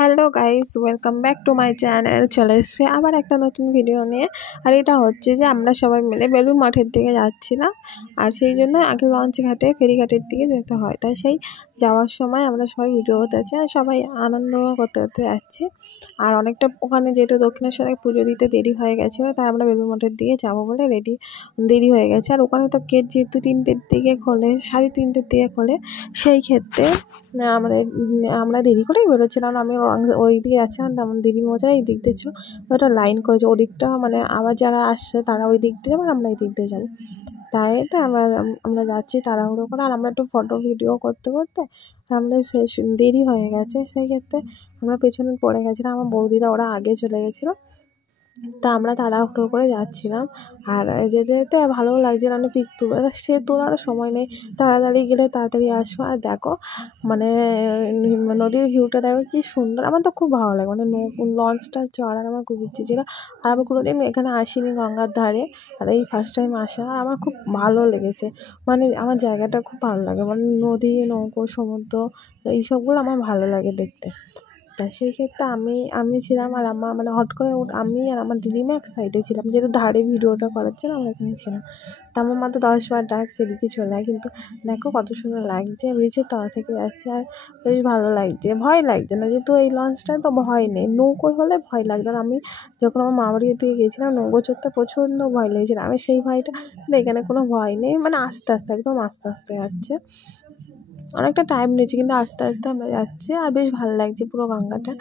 Hello guys, welcome back to my channel. চলে এসছে আবার একটা নতুন ভিডিও নিয়ে। আর এটা হচ্ছে যে আমরা সবাই মিলে বেলুড় মঠের দিকে যাচ্ছিলাম। আর সেই জন্য আগে লঞ্চ ঘাটে ফেরিঘাটের দিকে যেতে হয়, তাই সেই যাওয়ার সময় আমরা সবাই ভিডিও করতে যাচ্ছি আর সবাই আনন্দ করতে করতে যাচ্ছি। আর অনেকটা ওখানে যেহেতু দক্ষিণেশ্বরে পুজো দিতে দেরি হয়ে গেছিলো, তাই আমরা বেলুড় মঠের দিকে যাবো বলে দেরি হয়ে গেছে। আর ওখানে তো গেট যেহেতু 3টের দিকে খোলে, 3:30-র দিকে খোলে, সেই ক্ষেত্রে আমরা দেরি করেই বেরোচ্ছিলাম। আমি ওই দিকে যাচ্ছিলাম, তেমন দিদি মজা এই দিক দিয়ে ওটা লাইন করেছে, ওদিকটা মানে আবার যারা আসছে তারা ওই দিক দিয়ে যাবে, আমরা এই দিক দিয়ে যাবো। তাই তো আমরা যাচ্ছি তাড়াহুড়ো করে। আর আমরা একটু ফটো ভিডিও করতে করতে আমাদের শেষ দেরি হয়ে গেছে, সেই ক্ষেত্রে আমরা পেছনে পড়ে গেছিলাম। আমার বৌদিরা ওরা আগে চলে গেছিলো, তা আমরা তাড়াহুড়ো করে যাচ্ছিলাম। আর যেতে যেতে ভালোও লাগছিল না পিক তুলবো, সে তোলার সময় নেই, তাড়াতাড়ি গেলে তাড়াতাড়ি আসবো। আর দেখো মানে নদীর ভিউটা দেখো কি সুন্দর, আমার তো খুব ভালো লাগে। মানে লঞ্চটা চড়ার আমার খুব ইচ্ছে ছিল। আর আমি কোনোদিন এখানে আসিনি গঙ্গার ধারে, আর এই ফার্স্ট টাইম আসা, আর আমার খুব ভালো লেগেছে। মানে আমার জায়গাটা খুব ভালো লাগে, মানে নদী, নৌকো, সমুদ্র, এইসবগুলো আমার ভালো লাগে দেখতে। তা সেই ক্ষেত্রে আমি ছিলাম, আর আমার মানে হট করে আমি আর আমার দিদিমা এক সাইডে ছিলাম, যেহেতু ধারে ভিডিওটা করার জন্য আমরা এখানে ছিলাম। তা আমার মা তো 10বার ডাক সেদিকে চলে যায়, কিন্তু দেখো কত সুন্দর লাগছে, ব্রিজের তলা থেকে যাচ্ছে আর বেশ ভালো লাগছে, ভয় লাগছে না, যেহেতু এই লঞ্চটায় তো ভয় নেই। নৌকোয় হলে ভয় লাগতো। আর আমি যখন আমার মামাবাড়ির দিকে গেছিলাম, নৌকো চড়তে প্রচণ্ড ভয় লেগেছিল, আমি সেই ভয়টা, কিন্তু এখানে কোনো ভয় নেই, মানে আস্তে আস্তে একদম আস্তে আস্তে যাচ্ছে। অনেকটা টাইম নিয়েছে, কিন্তু আস্তে আস্তে আমরা যাচ্ছি। আর বেশ ভালো লাগছে পুরো গঙ্গাটা,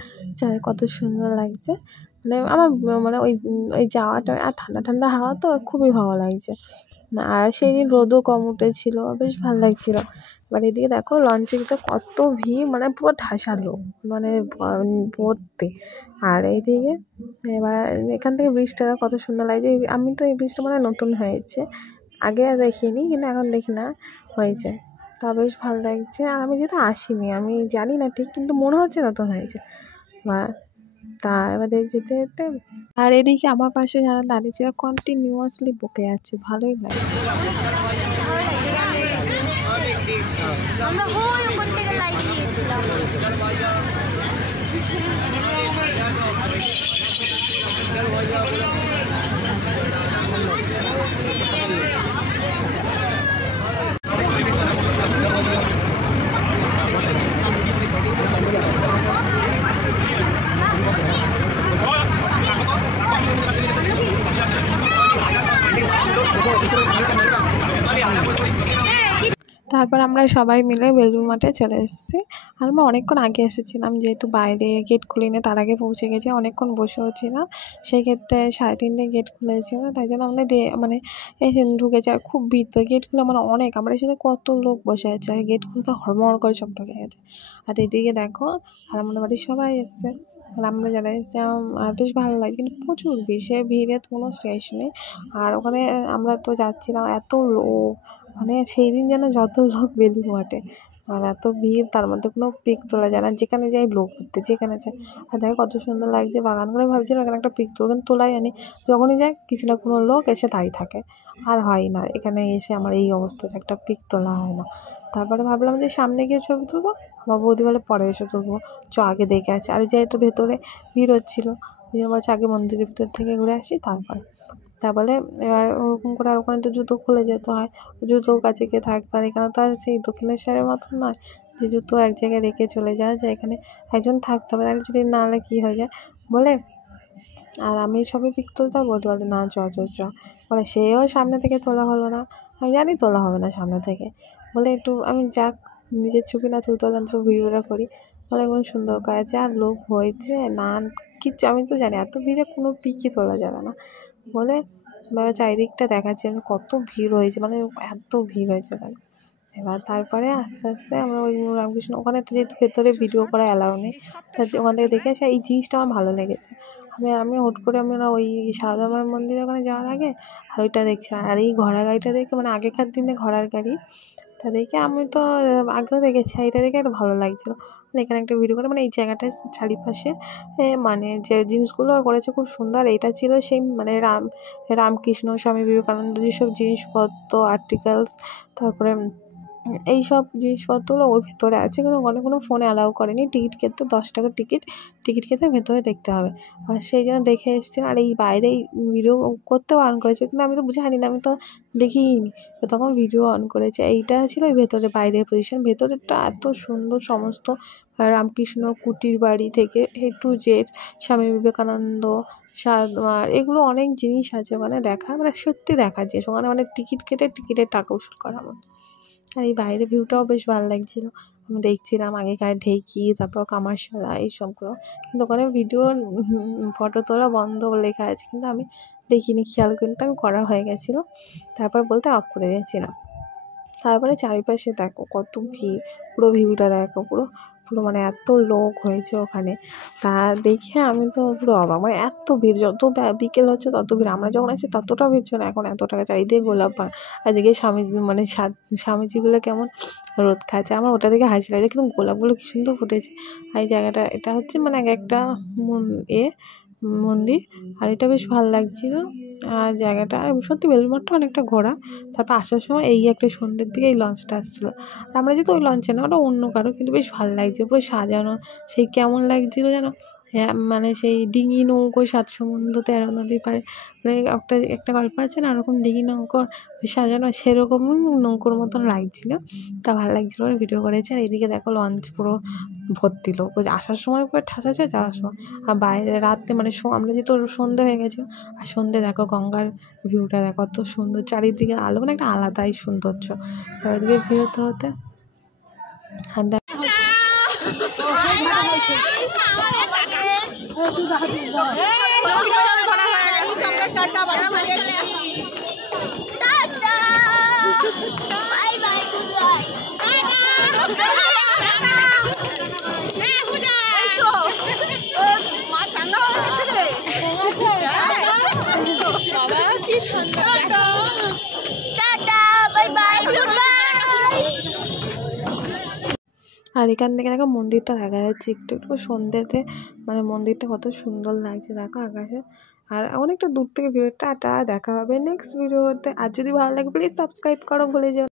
কত সুন্দর লাগছে। মানে আমার মানে ওই যাওয়াটা, আর ঠান্ডা ঠান্ডা হাওয়া তো খুবই ভালো লাগছে। আর সেই দিন রোদও কম উঠেছিল, বেশ ভালো লাগছিলো। এবার এদিকে দেখো লঞ্চে তো কত ভিড়, মানে পুরো ঠাসালো, মানে ভর্তি। আর এইদিকে এবার এখান থেকে ব্রিজটা কত সুন্দর লাগছে। আমি তো এই ব্রিজটা মানে নতুন হয়েছে, আগে আর দেখিনি, কিন্তু এখন দেখি না হয়েছে। তা বেশ ভালো লাগছে। আর আমি যেহেতু আসিনি, আমি জানি না ঠিক, কিন্তু মনে হচ্ছে নতুন হয়েছে। বা তা এবার যেতে যেতে, আর এদিকে আমার পাশে যারা দাঁড়িয়ে ছিল কন্টিনিউয়াসলি বকে যাচ্ছে, ভালোই লাগে। তারপর আমরা সবাই মিলে বেলুড় মঠে চলে এসেছি। আর আমরা অনেকক্ষণ আগে এসেছিলাম, যেহেতু বাইরে গেট খুলিনি, তার আগে পৌঁছে গেছি, অনেকক্ষণ বসেও ছিলাম। সেই ক্ষেত্রে 3:30 গেট খুলেছিল, তাই জন্য আমরা মানে এসে ঢুকেছি। আর খুব ভিড়, তো গেট খুলে মানে অনেক, আমরা এসে কত লোক বসে আছে, আর গেট খুলতে হড়মড় করে সব ঢুকে গেছে। আর এদিকে দেখো আর আমাদের বাড়ির সবাই এসছে, আর আমরা যারা এসেছিলাম, আর বেশ ভালো লাগছে, কিন্তু প্রচুর ভিড়, সে ভিড়ের কোনো শেষ নেই। আর ওখানে আমরা তো যাচ্ছিলাম, এত লোক, মানে সেই দিন যেন যত লোক বেলুড় মঠে, আর এত ভিড়, তার মধ্যে কোনো পিক তোলা যায় না, যেখানে যাই লোক ঘুরতে, যেখানে যাই। আর দেখো কত সুন্দর লাগছে, বাগান করে ভাবছিলাম এখানে একটা পিক তুলবো, কিন্তু তোলাই জানি যখনই যাই কিছু না কোনো লোক এসে দাঁড়িয়ে থাকে, আর হয় না। এখানে এসে আমার এই অবস্থা, যে একটা পিক তোলা হয় না। তারপরে ভাবলাম যে সামনে গিয়ে ছবি তুলবো, আমার বৌদি বলে পরে এসে তুলবো, আগে দেখে আসি। আর যে একটু ভেতরে ভিড় হচ্ছিলো, ওই জন্য বলছে আগে মন্দিরের ভিতর থেকে ঘুরে আসি তারপরে এবার ওরকম করে। আর ওখানে তো জুতো খুলে যেতে হয়, জুতোর কাছে গিয়ে থাকবে। আর এখানে তো আর সেই দক্ষিণেশ্বরের মতন নয় যে জুতো এক জায়গায় রেখে চলে যায়, যে এখানে একজন থাকতে হবে, তাহলে যদি না হলে কী হয়ে যায় বলে। আর আমি সবই পিক তুলতে বলতে বলে না, চ বলে, সেও সামনে থেকে তোলা হলো না। আমি জানি তোলা হবে না সামনে থেকে, বলে একটু আমি যাক নিজের ছবি না তুলতে হলে তো ভিডিওটা করি, বলে এখন সুন্দর করেছে। আর লোক হয়েছে না কিচ্ছু, আমি তো জানি এত ভিড়ে কোনো পিকই তোলা যাবে না বলে চারিদিকটা দেখাচ্ছে কত ভিড় হয়েছে, মানে এত ভিড় হয়েছে ওখানে। এবার তারপরে আস্তে আস্তে আমরা ওই রামকৃষ্ণ, ওখানে তো যেহেতু ভেতরে ভিডিও করা অ্যালাউ নেই, তার ওখান থেকে দেখে আসে। এই জিনিসটা আমার ভালো লেগেছে। আমি হুট করে আমরা ওই সারদা মায়ের মন্দিরে ওখানে যাওয়ার আগে আর ওইটা দেখছিলাম, আর এই ঘোড়া গাড়িটা দেখে, মানে আগেকার দিনে ঘোড়ার গাড়ি, তা দেখে আমি তো আগেও দেখেছি, এটা দেখে একটা ভালো লাগছিলো। মানে এখানে একটা ভিডিও করে, মানে এই জায়গাটার চারিপাশে মানে যে জিনিসগুলো করেছে খুব সুন্দর। এটা ছিল সেই মানে রামকৃষ্ণ, স্বামী বিবেকানন্দ যেসব জিনিসপত্র, আর্টিকেলস, তারপরে এইসব জিনিসপত্রগুলো ওর ভেতরে আছে, কিন্তু ওখানে কোনো ফোনে অ্যালাউ করেনি। টিকিট কেটে 10 টাকার টিকিট কেটে ভেতরে দেখতে হবে। আর সেই জন্য দেখে এসেছি। আর এই বাইরেই ভিডিও করতে বারণ করেছে, কিন্তু আমি তো জানি না, আমি তো দেখিইনি। তো তখন ভিডিও অন করেছে। এইটা ছিল ওই ভেতরে, বাইরের পজিশন। ভেতরেরটা এত সুন্দর, সমস্ত রামকৃষ্ণ কুটির বাড়ি থেকে A to Z, Swami Vivekananda, সারদার, এগুলো অনেক জিনিস আছে ওখানে দেখার, মানে সত্যি দেখার জিনিস। ওখানে মানে টিকিট কেটে টিকিটের টাকা উসুল করার মতো। আর এই বাইরের ভিউটাও বেশ ভালো লাগছিলো। আমি দেখছিলাম আগেকার ঢেঁকি, তারপর কামারশালা এইসবগুলো। কিন্তু ওখানে ভিডিও ফটো তোলা বন্ধ লেখা আছে, কিন্তু আমি দেখিনি, খেয়াল করিনি, তো আমি করা হয়ে গেছিলো। তারপর বলতে অফ করে দিয়েছিলাম। তারপরে চারিপাশে দেখো কত ভিড়, পুরো ভিউটা দেখো, পুরো মানে এত লোক হয়েছে ওখানে। তা দেখে আমি তো পুরো অবাক, মানে এত ভিড়, যত বিকেল হচ্ছে তত ভিড়। আমরা যখন আসি ততটা ভিড় ছিল, এখন এত টাকা চারিদিকে গোলাপ পান। আর এদিকে মানে স্বামীজিগুলো কেমন রোদ খাচ্ছে, আমার ওটা দেখে হাসি লাগছে। কিন্তু গোলাপগুলো কি সুন্দর ফুটেছে। আর এই জায়গাটা, এটা হচ্ছে মানে একটা মন্দির। আর এটা বেশ ভালো লাগছিলো। আর জায়গাটা সত্যি বেলুড় মঠটা অনেকটা ঘোরা। তারপর আসার সময় এই একটা সন্ধ্যের দিকে এই লঞ্চটা আসছিলো। আর আমরা যেহেতু ওই লঞ্চে না, ওটা অন্য কারো, কিন্তু বেশ ভালো লাগছে, পুরো সাজানো। সেই কেমন লাগছিলো যেন, হ্যাঁ, মানে সেই ডিঙি নৌকো, 7 সমুদ্র 13 নদীর পাড়ে, মানে একটা গল্প আছে না, ওরকম ডিঙি নৌকো সাজানো, সেরকম নৌকোর মতন লাগছিলো। তা ভালো লাগছিলো, ভিডিও করেছে। আর এদিকে দেখো লঞ্চ পুরো ভর্তি লোক, ওই আসার সময় পুরো ঠাসাছে, যাওয়ার সময়। আর বাইরে রাতে মানে আমরা যেহেতু সন্ধ্যে হয়ে গেছিলো, আর সন্ধ্যে দেখো গঙ্গার ভিউটা দেখো কত সুন্দর, চারিদিকে আলো, মানে একটা আলাদাই সৌন্দর্য। আর ওইদিকে ভিড় হতে আর আর এখান থেকে দেখো মন্দিরটা দেখা যাচ্ছে একটু একটু সন্ধ্যেতে, মানে মন্দিরটা কত সুন্দর লাগছে দেখো আকাশে। আর অনেকটা দূর থেকে ভিডিওটা দেখা হবে নেক্সট ভিডিওতে। আর যদি ভালো লাগে প্লিজ সাবস্ক্রাইব করো, ভুলে যেও।